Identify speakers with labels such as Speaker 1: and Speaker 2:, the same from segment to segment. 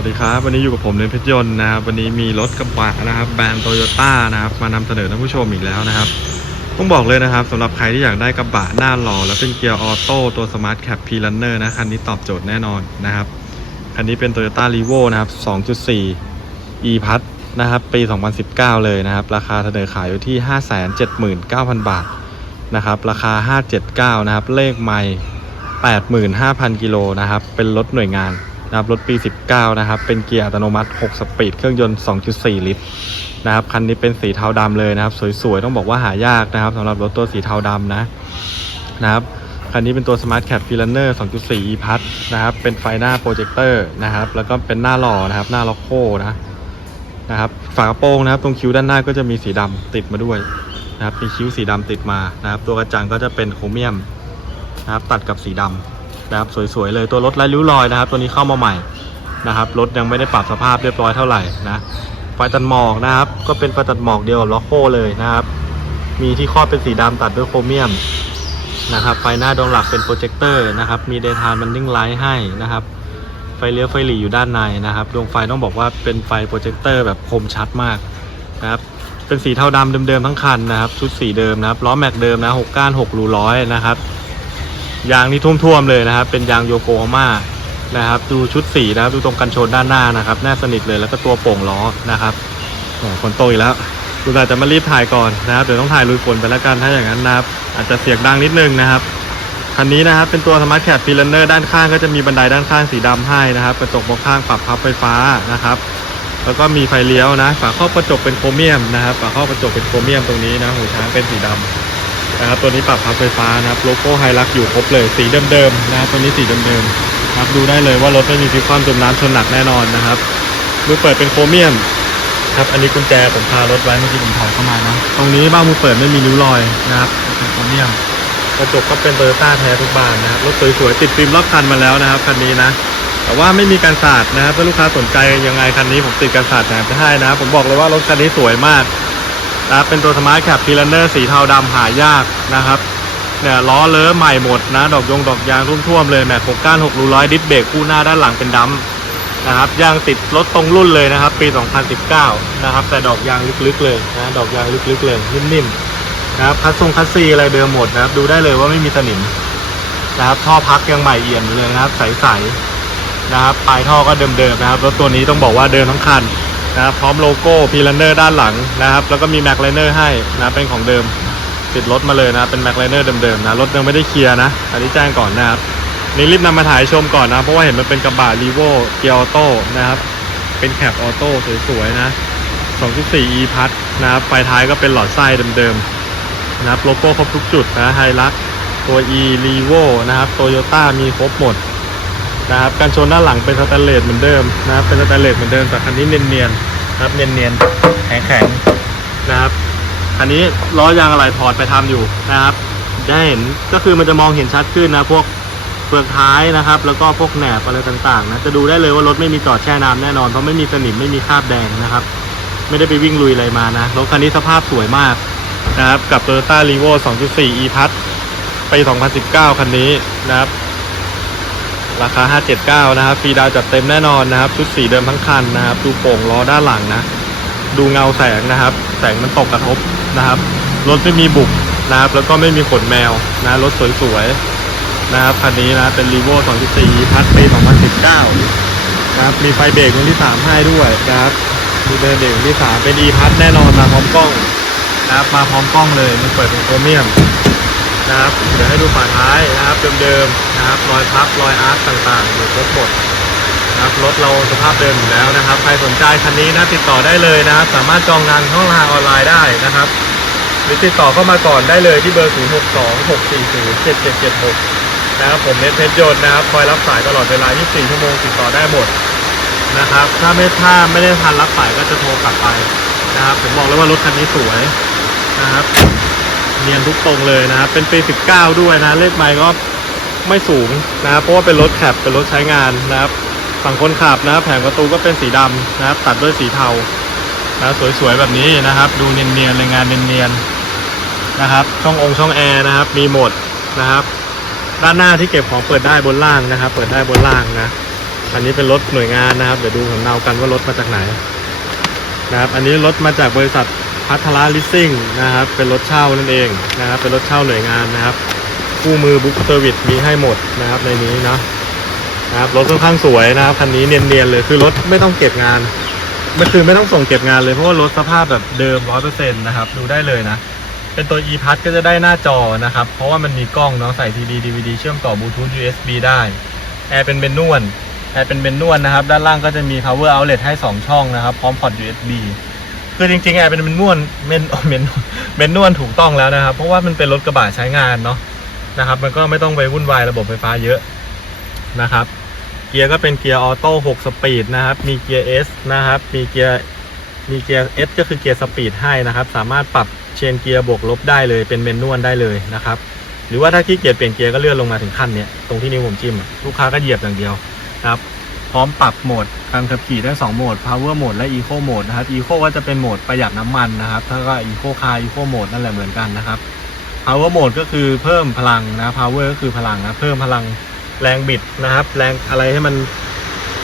Speaker 1: สวัสดีครับ วันนี้อยู่กับผมเนยเพชรยนต์นะครับ วันนี้มีรถกระบะนะครับแบรนด์โตโยต้านะครับ มานำเสนอท่านผู้ชมอีกแล้วนะครับ ต้องบอกเลยนะครับสำหรับใครที่อยากได้กระบะหน้าหล่อ และเป็นเกียร์ออโต้ตัว Smart Cap P Runner นอร์นะคันนี้ตอบโจทย์แน่นอนนะครับ คันนี้เป็น Toyota r e v o นะครับ 2.4 e p a s นะครับ ปี 2019 เลยนะครับ ราคาเสนอขายอยู่ที่ 579,000 บาทนะครับ ราคา 579 นะครับ เลขไม่85,000 กิโลนะครับ เป็นรถหน่วยงาน นะครับรถปี 19 นะครับ เป็นเกียร์อัตโนมัติ 6 สปีด เครื่องยนต์ 2.4 ลิตรนะครับ คันนี้เป็นสีเทาดำเลยนะครับ สวยๆ ต้องบอกว่าหายากนะครับสำหรับรถตัวสีเทาดำนะนะครับ คันนี้เป็นตัว Smart Cat f i l a n e r 2.4 e p a s นะครับ เป็นไฟหน้าโปรเจคเตอร์นะครับ แล้วก็เป็นหน้าหล่อนะครับ หน้าล็อกโคนะนะครับ ฝากระโปรงนะครับ ตรงคิ้วด้านหน้าก็จะมีสีดำติดมาด้วยนะครับ มีคิ้วสีดำติดมานะครับ ตัวกระจังก็จะเป็นโครเมียมนะครับ ตัดกับสีดำ นะครับสวยๆเลยตัวรถไร้ริ้วรอยนะครับ ตัวนี้เข้ามาใหม่นะครับรถยังไม่ได้ปรับสภาพเรียบร้อยเท่าไหร่นะไฟตัดหมอกนะครับ ก็เป็นไฟตัดหมอกเดียวกับล็อกโคเลยนะครับ มีที่ครอบเป็นสีดำตัดด้วยโครเมียมนะครับไฟหน้าดวงหลักเป็นโปรเจคเตอร์นะครับมีเดทานมันดิ้งไลท์ให้นะครับไฟเลี้ยวไฟหลีอยู่ด้านในนะครับดวงไฟต้องบอกว่าเป็นไฟโปรเจคเตอร์แบบคมชัดมากนะครับเป็นสีเทาดำเดิมๆทั้งคันนะครับชุดสีเดิมนะครับล้อแม็กเดิมนะหกก้านหกรูร้อยนะครับ ยางนี่ท่วมๆเลยนะครับ เป็นยางโยโกฮาม่านะครับ ดูชุดสีนะครับ ดูตรงกันชนด้านหน้านะครับแน่สนิทเลยแล้วก็ตัวโป่งล้อนะครับโอ้ฝนตกอีกแล้วคุณอาจจะมารีบถ่ายก่อนนะครับเดี๋ยวต้องถ่ายลุยฝนไปแล้วกันถ้าอย่างนั้นนะครับ อาจจะเสียงดังนิดนึงนะครับคันนี้นะครับเป็นตัว Smart Cat f i l a n e r ด้านข้างก็จะมีบันไดด้านข้างสีดำให้นะครับกระจกมองข้างปรับพับไฟฟ้านะครับ แล้วก็มีไฟเลี้ยวนะฝาครอบกระจกเป็นโครเมียมนะครับฝาครอบกระจกเป็นโครเมียมตรงนี้นะหูช้างเป็นสีดำ นะครับตัวนี้ปรับพับไฟฟ้านะครับโลโก้ไฮรักอยู่ครบเลยสีเดิมๆนะครับตัวนี้สีเดิมๆครับดูได้เลยว่ารถไม่มีพิคว่ำจมน้ำชนหนักแน่นอนนะครับมือเปิดเป็นโครเมียมครับอันนี้กุญแจผมพารถไว้เมื่อกี้ผมถอยเข้ามานะตรงนี้บ้ามือเปิดไม่มีริ้วรอยนะครับเป็นโครเมียมกระจกก็เป็นโตโยต้าแท้ทุกบานนะครับรถสวยๆติดฟิล์มรอบคันมาแล้วนะครับคันนี้นะแต่ว่าไม่มีการสาดนะครับถ้าลูกค้าสนใจยังไงคันนี้ผมติดการสาดแถมไปให้นะผมบอกเลยว่ารถคันนี้สวยมาก นะครับเป็นตัวสมาร์ทแคปพีลันเนอร์สีเทาดำหายากนะครับเนี่ยล้อเลอใหม่หมดนะ ดอกยงดอกยางท่วมๆเลยแม็กหกก้านหกรูร้อยดิสเบรกคู่หน้าด้านหลังเป็นดัมนะครับยางติดรถตรงรุ่นเลยนะครับ ปี 2019 นะครับ แต่ดอกยางลึกๆเลยนะดอกยางลึกๆเลยนิ่มๆนะครับคัสซงคัสซีอะไรเดิมหมดนะครับ ดูได้เลยว่าไม่มีสนิมนะครับท่อพักยังใหม่เอี่ยมเลยนะครับ ใสๆนะครับปลายท่อก็เดิมๆนะครับรถตัวนี้ต้องบอกว่าเดิมทั้งคัน นะครับพร้อมโลโก้พีลันเนอร์ด้านหลังนะครับ แล้วก็มีแม็กไลเนอร์ให้นะเป็นของเดิมติดรถมาเลยนะเป็นแม็กไลเนอร์เดิมๆนะรถยังไม่ได้เคลียร์นะอันนี้แจ้งก่อนนะครับนี่รีบนำมาถ่ายชมก่อนนะ เพราะว่าเห็นมันเป็นกระบะรีโวเกียร์ออโต้นะครับเป็นแคปออโต้สวยๆนะ 2.4 e พัทนะครับไฟท้ายก็เป็นหลอดไส้เดิมๆนะครับโลโก้ครบทุกจุดนะไฮลักตัว e รีโวนะครับโตโยต้ามีครบหมด นะครับการชนด้านหลังเป็นสแตนเลสเหมือนเดิมนะครับเป็นสแตนเลสเหมือนเดิมแต่คันนี้เนียนๆนะครับเนียนๆแข็งๆนะครับคันนี้ล้อยางอะไรถอดไปทำอยู่นะครับได้เห็นก็คือมันจะมองเห็นชัดขึ้นนะพวกเปลือกท้ายนะครับ แล้วก็พวกแหนบอะไรต่างๆนะจะดูได้เลยว่ารถไม่มีจอดแช่น้ำแน่นอนเพราะไม่มีสนิมไม่มีคราบแดงนะครับ ไม่ได้ไปวิ่งลุยอะไรมานะรถคันนี้สภาพสวยมากนะครับกับ Toyota r e v o 2.4 e p a s ปี 2019 คันนี้นะครับ ราคา 579 นะครับฟรีดาวจัดเต็มแน่นอนนะครับ ชุดสีเดิมทั้งคันนะครับ ดูโป่งล้อด้านหลังนะ ดูเงาแสงนะครับ แสงมันตกกระทบนะครับ รถไม่มีบุกนะครับ แล้วก็ไม่มีขนแมวนะ รถสวยๆนะครับ คันนี้นะ เป็น r e v o 2.4พัดปี2019 นะครับ มีไฟเบรกรุ่นที่ 3 ให้ด้วยนะครับ มีเบรกรุ่นที่ 3 เป็น e พัดแน่นอนมาพร้อมกล้องนะครับ มาพร้อมกล้องเลย มันเปิดเป็นโครเมียม นะครับเดี๋ยวให้ดูฝาท้ายนะครับเดิมๆนะครับรอยพับรอยอาร์คต่างๆอยู่ครบหมดนะครับรถเราสภาพเดิมอยู่แล้วนะครับใครสนใจคันนี้นะติดต่อได้เลยนะครับ สามารถจองงานช่องทางออนไลน์ได้นะครับหรือติดต่อเข้ามาก่อนได้เลยที่เบอร์ 0 6 2 6 4 0 7 7 7 6 นะครับผมเน็ตเพชรยนต์นะครับคอยรับสายตลอดเวลา 24 ชั่วโมงติดต่อได้หมดนะครับ ถ้าไม่ถ้าไม่ได้ทันรับสายก็จะโทรกลับไปนะครับผมบอกเลยว่ารถคันนี้สวยนะครับ นียนทุกตรงเลยนะครับ เป็นปี19 ด้วยนะ เลขไมค์ก็ไม่สูงนะครับเพราะว่าเป็นรถแคปเป็นรถใช้งานนะครับ ฝั่งคนขับนะครับแผงประตูก็เป็นสีดำนะครับ ตัดด้วยสีเทานะสวยๆแบบนี้นะครับ ดูเนียนๆเลยงานเนียนๆนะครับ ช่ององค์ช่องแอร์นะครับ มีหมดนะครับ ด้านหน้าที่เก็บของเปิดได้บนล่างนะครับ เปิดได้บนล่างนะ อันนี้เป็นรถหน่วยงานนะครับ เดี๋ยวดูสำเนากันว่ารถมาจากไหนนะครับ อันนี้รถมาจากบริษัท พัทราลิสซิ่งนะครับ เป็นรถเช่านั่นเองนะครับ เป็นรถเช่าหน่วยงานนะครับ คู่มือบุ๊กเซอร์วิสมีให้หมดนะครับในนี้เนาะนะครับรถค่อนข้างสวยนะครับคันนี้เนียนๆเลยคือรถไม่ต้องเก็บงานไม่คือไม่ต้องส่งเก็บงานเลยเพราะว่ารถสภาพแบบเดิมร้อยเปอร์เซ็นต์นะครับดูได้เลยนะ เป็นตัว e p a s ก็จะได้หน้าจอนะครับ เพราะว่ามันมีกล้องเนาะใส่ CD DVD เชื่อมต่อบลูทูธ USB ได้แอร์เป็นเบนนวลแอร์เป็นเบนนวลนะครับ ด้านล่างก็จะมี power outlet ให้ 2 ช่องนะครับ พร้อมพอร์ต USB คือจริงๆแอร์เป็นเบนนวลเมนเมนเบนนวลถูกต้องแล้วนะครับ เพราะว่ามันเป็นรถกระบะใช้งานเนาะนะครับ มันก็ไม่ต้องไปวุ่นวายระบบไฟฟ้าเยอะนะครับ เกียร์ก็เป็นเกียร์ออโต้6สปีดนะครับ มีเกียร์ S นะครับ มีเกียร์ มีเกียร์ S ก็คือเกียร์สปีดให้นะครับ สามารถปรับเชนเกียร์บวกลบได้เลย เป็นเมนนวลได้เลยนะครับ หรือว่าถ้าขี้เกียจเปลี่ยนเกียร์ก็เลื่อนลงมาถึงขั้นเนี้ย ตรงที่นิ้วผมจิ้มลูกค้าก็เหยียบอย่างเดียวนะครับ พร้อมปรับโหมดการขับขี่ได้ 2 โหมด power mode และ eco mode นะครับ eco ก็จะเป็นโหมดประหยัดน้ำมันนะครับถ้าก็ eco car eco mode นั่นแหละเหมือนกันนะครับ power mode ก็คือเพิ่มพลังนะ power ก็คือพลังนะเพิ่มพลังแรงบิดนะครับ แรงอะไรให้มัน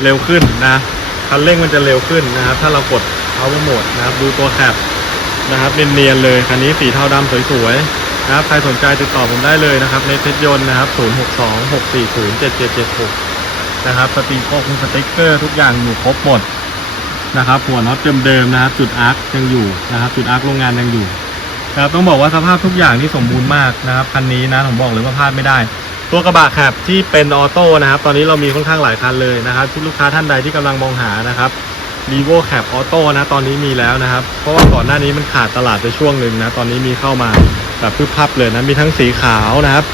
Speaker 1: เร็วขึ้นนะคันเร่งมันจะเร็วขึ้นนะครับ ถ้าเรากด power mode นะครับ ดูตัวแคปนะครับเนียนๆเลยคันนี้สีเทาดำสวยๆนะครับใครสนใจติดต่อผมได้เลยนะครับในเพชรยนต์นะครับ 0626407776 นะครับสติกโก้สติ๊กเกอร์ทุกอย่างอยู่ครบหมดนะครับหัวน็อตเดิมๆนะครับจุดอาร์คยังอยู่นะครับจุดอาร์คโรงงานยังอยู่นะครับต้องบอกว่าสภาพทุกอย่างที่สมบูรณ์มากนะครับคันนี้นะผมบอกเลยว่าพลาดไม่ได้ ตัวกระบะแคบที่เป็นออโต้นะครับ ตอนนี้เรามีค่อนข้างหลายคันเลยนะครับที่ลูกค้าท่านใดที่กำลังมองหานะครับ r e v o Cap Auto นะตอนนี้มีแล้วนะครับ เพราะว่าก่อนหน้านี้มันขาดตลาดไปช่วงหนึ่งนะตอนนี้มีเข้ามาแบบพึบพับเลยนะมีทั้งสีขาวนะครับ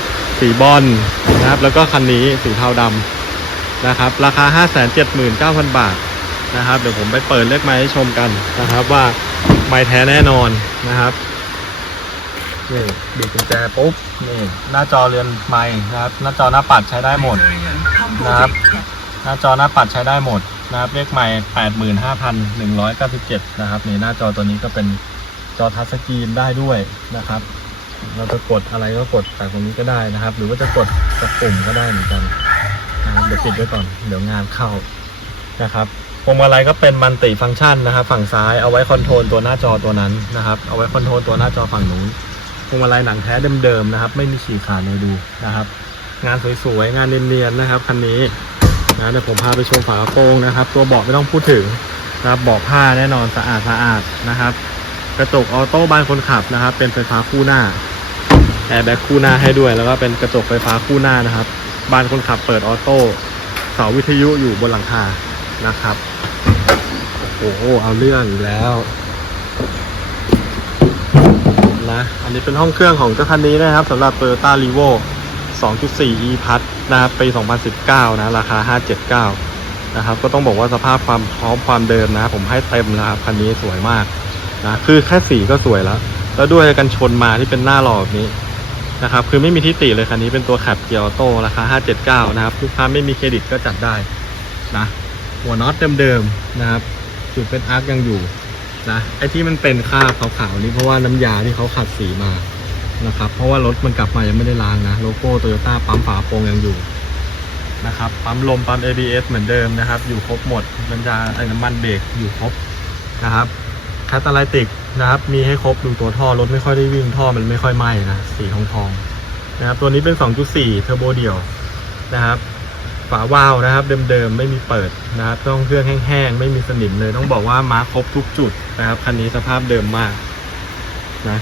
Speaker 1: สีบอลนะครับแล้วก็คันนี้สีเทาดำ นะครับ ราคา 579,000 บาทนะครับ เดี๋ยวผมไปเปิดเลขไม้ให้ชมกันนะครับ ว่าไม้แท้แน่นอนนะครับนี่บีบกุญแจปุ๊บนี่หน้าจอเรือนไม้นะครับ หน้าจอหน้าปัดใช้ได้หมดนะครับ หน้าจอหน้าปัดใช้ได้หมดนะครับเลขไม้แปดหมื่นห้าพันหนึ่งร้อยเก้าสิบเจ็ดนะครับนี่หน้าจอตัวนี้ก็เป็นจอทัชสกรีนได้ด้วยนะครับ เราจะกดอะไรก็กดจากตรงนี้ก็ได้นะครับ หรือว่าจะกดจากปุ่มก็ได้เหมือนกัน นะครับเดี๋ยวปิดไว้ก่อนเดี๋ยวงานเข้านะครับพวงมาลัยก็เป็นมันติฟังก์ชันนะครับฝั่งซ้ายเอาไว้คอนโทรลตัวหน้าจอตัวนั้นนะครับ เอาไว้คอนโทรลตัวหน้าจอฝั่งนู้นพวงมาลัยหนังแท้เดิมๆนะครับ ไม่มีฉีกขาดเลยดูนะครับ งานสวยๆงานเนียนๆนะครับคันนี้นะเดี๋ยวผมพาไปชมฝากระโปรงนะครับ ตัวเบาะไม่ต้องพูดถึงนะครับเบาะผ้าแน่นอนสะอาดสะอาดนะครับกระจกออโต้บานคนขับนะครับ เป็นไฟฟ้าคู่หน้าแอร์แบ็คคู่หน้าให้ด้วย แล้วก็เป็นกระจกไฟฟ้าคู่หน้านะครับ บานคนขับเปิดออโต้เสาวิทยุอยู่บนหลังคานะครับ โอ้โหเอาเรื่องแล้วนะอันนี้เป็นห้องเครื่องของเจ้าคันนี้นะครับสำหรับ Toyota r e v o 2.4 e p a s นะครับปี 2019 นะ ราคา 579 นะครับ ก็ต้องบอกว่าสภาพความพร้อมความเดิมนะ ผมให้เต็มนะครับ คันนี้สวยมากนะ คือแค่สีก็สวยแล้ว แล้วด้วยกันชนมาที่เป็นหน้าหล่อแบบนี้ นะครับคือไม่มีที่ติเลยคันนี้เป็นตัวแคปเกียร์ออโต้ราคา 579 นะครับลูกค้าไม่มีเครดิตก็จัดได้นะหัวน็อตเดิมๆนะครับ จุดเป็นอาร์คยังอยู่นะไอ้ที่มันเป็นคราบขาวๆนี่เพราะว่าน้ำยาที่เขาขัดสีมานะครับเพราะว่ารถมันกลับมายังไม่ได้ล้างนะโลโก้โตโยต้าปั๊มฝาโปรงยังอยู่นะครับปั๊มลมปั๊ม ABS เหมือนเดิมนะครับ อยู่ครบหมดน้ำยาไอ้น้ำมันเบรกอยู่ครบนะครับ แคตาไลติกนะครับ มีให้ครบดูตัวท่อ รถไม่ค่อยได้วิ่งท่อมันไม่ค่อยไหม้นะ สีทองทองนะครับ ตัวนี้เป็น 2.4 เทอร์โบเดี่ยวนะครับ ฝาวาล์วนะครับ เดิมๆ ไม่มีเปิดนะครับ ต้องเครื่องแห้งๆ ไม่มีสนิมเลย ต้องบอกว่ามาครบทุกจุดนะครับ คันนี้สภาพเดิมมากนะ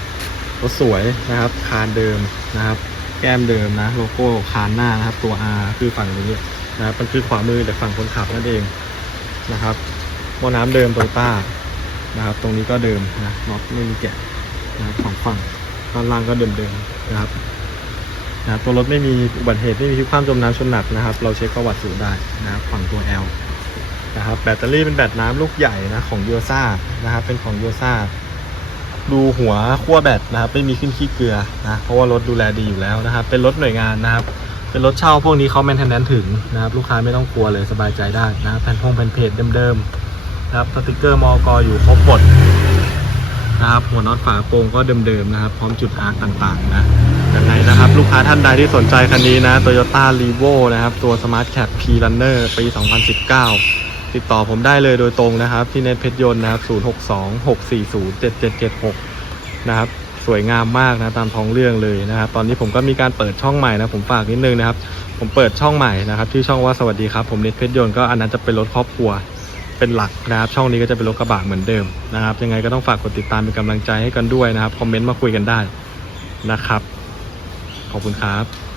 Speaker 1: รถสวยนะครับ คานเดิมนะครับ แก้มเดิมนะ โลโก้คานหน้านะครับ ตัว R คือฝั่งนี้นะครับ มันคือขวามือแต่ฝั่งคนขับนั่นเองนะครับหม้อน้ำเดิมโตต้า นะครับ ตรงนี้ก็เดิมนะน็อตไม่มีแกะนะสองฝั่งด้านล่างก็เดิมๆนะครับนะครับตัวรถไม่มีอุบัติเหตุไม่มีที่ความจมน้ำชนหนักนะครับ เราเช็คประวัติสูได้นะครับฝั่งตัว L นะครับแบตเตอรี่เป็นแบตน้ำลูกใหญ่นะของยูซ่านะครับเป็นของยูซ่าดูหัวขั้วแบตนะครับไม่มีขึ้นขี้เกลือนะเพราะว่ารถดูแลดีอยู่แล้วนะครับ เป็นรถหน่วยงานนะครับ เป็นรถเช่าพวกนี้เขาแมนเทนแนนถึงนะครับ ลูกค้าไม่ต้องกลัวเลยสบายใจได้นะครับแผ่นพงแผ่นเพจเดิมๆ นะครับสติกเกอร์มอกอยู่ครบหมดนะครับหัวน็อตฝาโปรงก็เดิมๆนะครับ พร้อมจุดอาร์คต่างๆนะยังไงนะครับ ลูกค้าท่านใดที่สนใจคันนี้นะ Toyota r e v o นะครับ ตัว Smart Cap P Runner ปี 2019 ติดต่อผมได้เลยโดยตรงนะครับ ที่เน็ตเพชรยนต์นะครับ 0626407776 นะครับ สวยงามมากนะ ตามท้องเรื่องเลยนะครับ ตอนนี้ผมก็มีการเปิดช่องใหม่นะ ผมฝากนิดนึงนะครับ ผมเปิดช่องใหม่นะครับที่ช่องว่าสวัสดีครับ ผมเน็ตเพชรยนต์ก็อันนั้นจะเป็นรถครอบครัว เป็นหลักนะครับช่องนี้ก็จะเป็นรถกระบะเหมือนเดิมนะครับ ยังไงก็ต้องฝากกดติดตามเป็นกำลังใจให้กันด้วยนะครับคอมเมนต์มาคุยกันได้นะครับ ขอบคุณครับ